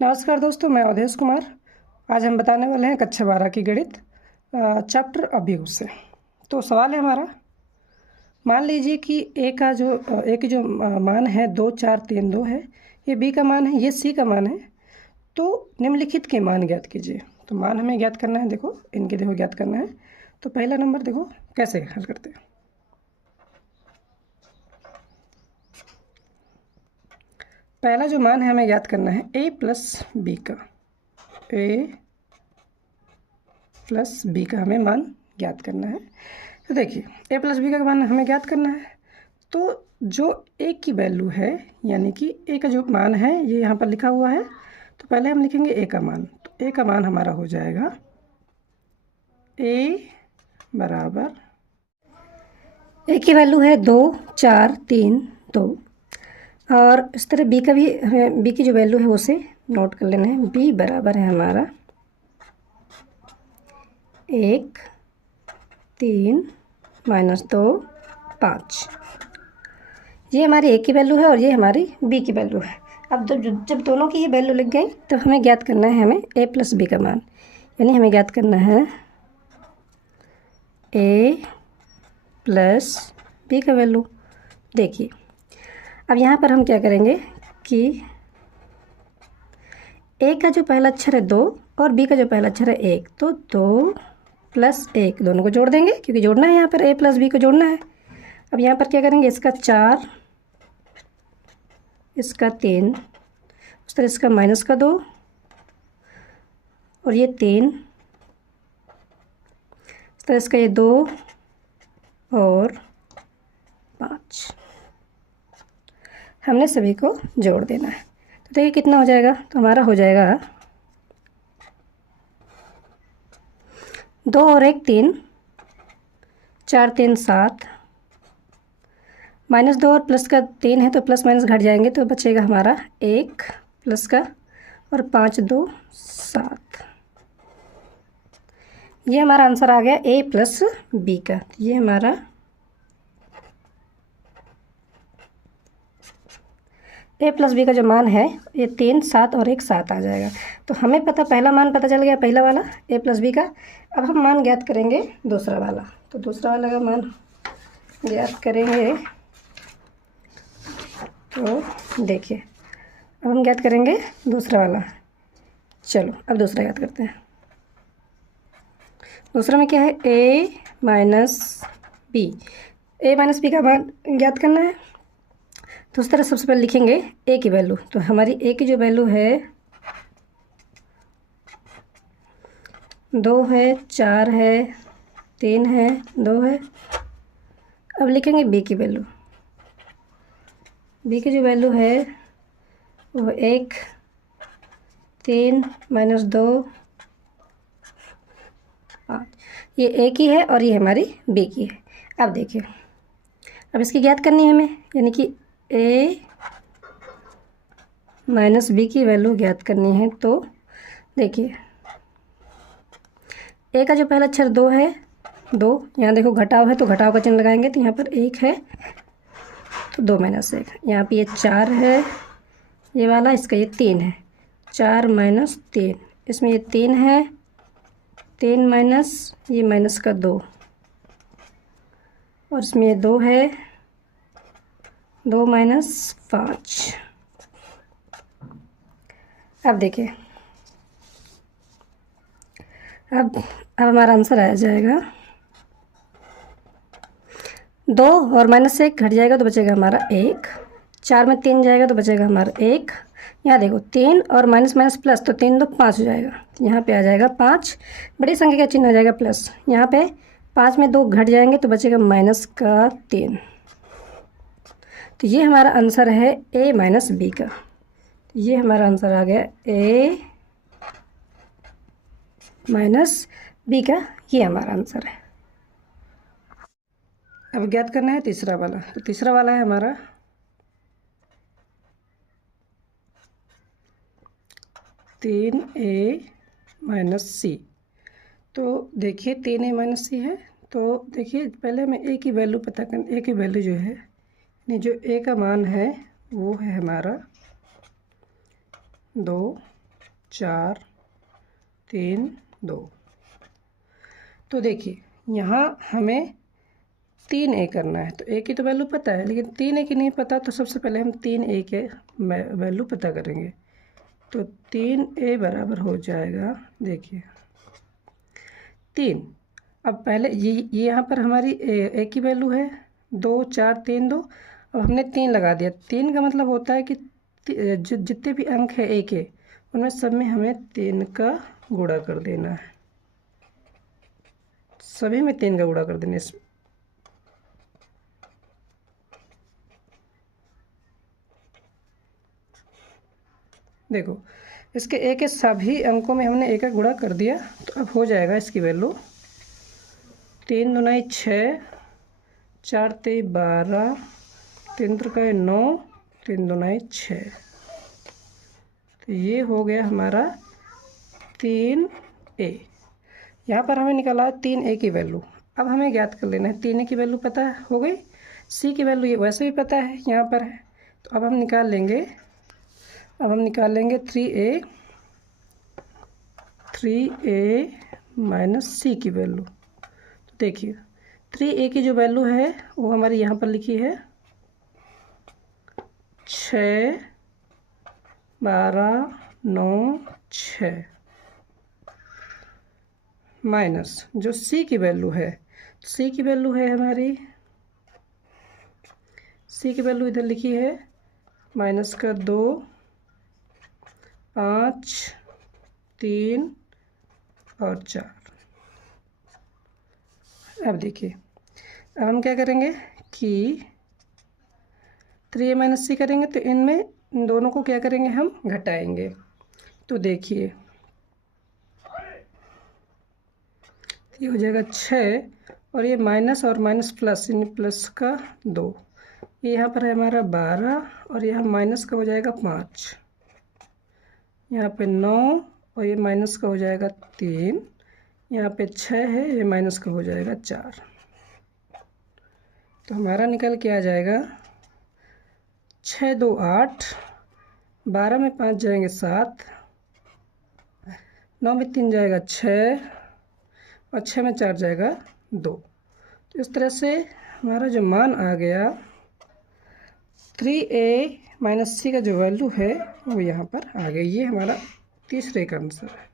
नमस्कार दोस्तों, मैं अवधेश कुमार। आज हम बताने वाले हैं कक्षा 12 की गणित चैप्टर अभियोग से। तो सवाल है हमारा, मान लीजिए कि ए की जो मान है 2 4 3 2 है, ये बी का मान है, ये सी का मान है। तो निम्नलिखित के मान ज्ञात कीजिए। तो मान हमें ज्ञात करना है, देखो ज्ञात करना है। तो पहला नंबर देखो कैसे हल करते हैं। पहला जो मान है हमें ज्ञात करना है ए प्लस बी का, हमें मान ज्ञात करना है। तो देखिए ए प्लस बी का मान हमें ज्ञात करना है। तो जो ए की वैल्यू है, यानी कि ए का जो मान है ये यहाँ पर लिखा हुआ है। तो पहले हम लिखेंगे ए का मान। तो ए का मान हमारा हो जाएगा ए बराबर, ए की वैल्यू है 2 4 3 2। और इस तरह बी का भी हमें बी की जो वैल्यू है उसे नोट कर लेना है। बी बराबर है हमारा 1 3 -2 5। ये हमारी ए की वैल्यू है और ये हमारी बी की वैल्यू है। अब जब दोनों की ये वैल्यू लिख गई तो हमें ज्ञात करना है ए प्लस बी का मान, यानी हमें ज्ञात करना है ए प्लस बी का वैल्यू। देखिए अब यहाँ पर हम क्या करेंगे कि ए का जो पहला अक्षर है 2 और बी का जो पहला अक्षर है 1, तो 2 + 1 दोनों को जोड़ देंगे, क्योंकि जोड़ना है, यहाँ पर ए प्लस बी को जोड़ना है। अब यहाँ पर क्या करेंगे, इसका 4, इसका 3, उस तरह इसका -2 और ये 3, इस तरह इसका ये 2 और 5। हमने सभी को जोड़ देना है। तो देखिए कितना हो जाएगा। तो हमारा हो जाएगा 2 और 1 3, 4 3 7, -2 और प्लस का 3 है तो प्लस माइनस घट जाएंगे, तो बचेगा हमारा 1 प्लस का और 5 2 7। ये हमारा आंसर आ गया ए प्लस बी का। ये हमारा ए प्लस बी का जो मान है ये 3 7 और 1 7 आ जाएगा। तो हमें पहला मान पता चल गया, पहला वाला ए प्लस बी का। अब हम मान ज्ञात करेंगे दूसरा वाला। तो दूसरा वाला का मान ज्ञात करेंगे। तो देखिए अब हम ज्ञात करेंगे दूसरा वाला। चलो अब दूसरा ज्ञात करते हैं। दूसरा में क्या है, ए माइनस बी का मान ज्ञात करना है। तो उस तरह सबसे पहले लिखेंगे ए की वैल्यू। तो हमारी ए की जो वैल्यू है 2 है, 4 है, 3 है, 2 है। अब लिखेंगे बी की वैल्यू। बी की जो वैल्यू है वो 1 3 -2 5। ये ए की है और ये हमारी बी की है। अब देखिए अब इसकी ज्ञात करनी है हमें, यानी कि ए माइनस बी की वैल्यू ज्ञात करनी है। तो देखिए ए का जो पहला अक्षर 2 है, 2 यहाँ देखो घटाव है तो घटाव का चिन्ह लगाएंगे। तो यहाँ पर 1 है तो 2 - 1। यहाँ पे ये 4 है, ये वाला, इसका ये 3 है, 4 - 3। इसमें ये 3 है, 3 माइनस ये माइनस का 2 और इसमें ये 2 है, 2 - 5। अब देखिए अब हमारा आंसर आ जाएगा 2 और -1 घट जाएगा तो बचेगा हमारा 1। 4 में 3 जाएगा तो बचेगा हमारा 1। यहाँ देखो 3 और माइनस माइनस प्लस, तो 3 2 5 हो जाएगा। यहाँ पे आ जाएगा 5, बड़ी संख्या का चिन्ह आ जाएगा प्लस। यहाँ पे 5 में 2 घट जाएंगे तो बचेगा -3। तो ये हमारा आंसर है ए माइनस बी का। ये हमारा आंसर आ गया ए माइनस बी का। ये हमारा आंसर है। अब ज्ञात करना है तीसरा वाला। तो तीसरा वाला है हमारा 3a माइनस सी। तो देखिए 3a - सी है। तो देखिए पहले हमें ए की वैल्यू पता करनी। ए की वैल्यू जो है, जो ए का मान है वो है हमारा 2 4 3 2। तो देखिए यहाँ हमें 3a करना है, तो a की तो वैल्यू पता है, लेकिन 3a की नहीं पता, तो सबसे पहले हम 3a के वैल्यू पता करेंगे। तो 3a बराबर हो जाएगा, देखिए 3। अब पहले ये यहाँ पर हमारी a की वैल्यू है 2 4 3 2। अब हमने 3 लगा दिया। 3 का मतलब होता है कि जितने भी अंक है a के, उनमें सब में हमें 3 का गुणा कर देना है, सभी में 3 का गुणा कर देना है। देखो इसके a के सभी अंकों में हमने a का गुणा कर दिया, तो अब हो जाएगा इसकी वैल्यू 3 दूनी 6, 4 तेई 12, 3 त्रिका 9, 3 दूनी 6। तो ये हो गया हमारा 3a। यहाँ पर हमें निकाला 3a की वैल्यू। अब हमें ज्ञात कर लेना है 3a की वैल्यू पता हो गई, c की वैल्यू ये वैसे भी पता है, यहाँ पर है। तो अब हम निकाल लेंगे 3a माइनस c की वैल्यू। तो देखिए 3a की जो वैल्यू है वो हमारी यहाँ पर लिखी है 6 12 9 6, माइनस जो c की वैल्यू है, c की वैल्यू है हमारी, c की वैल्यू इधर लिखी है माइनस का 2 5 3 और 4। अब देखिए अब हम क्या करेंगे कि 3a माइनस c करेंगे, तो इनमें इन दोनों को क्या करेंगे, हम घटाएंगे। तो देखिए ये हो जाएगा 6 और ये माइनस और माइनस प्लस, इन प्लस का 2, ये यहाँ पर है हमारा 12 और यहाँ माइनस का हो जाएगा 5, यहाँ पे 9 और ये माइनस का हो जाएगा 3, यहाँ पे 6 है, ये माइनस का हो जाएगा 4। तो हमारा निकल के आ जाएगा 6 2 8, 12 में 5 जाएंगे 7, 9 में 3 जाएगा 6 और 6 में 4 जाएगा 2। तो इस तरह से हमारा जो मान आ गया 3a माइनस c का जो वैल्यू है वो यहाँ पर आ गया। ये हमारा तीसरे का आंसर है।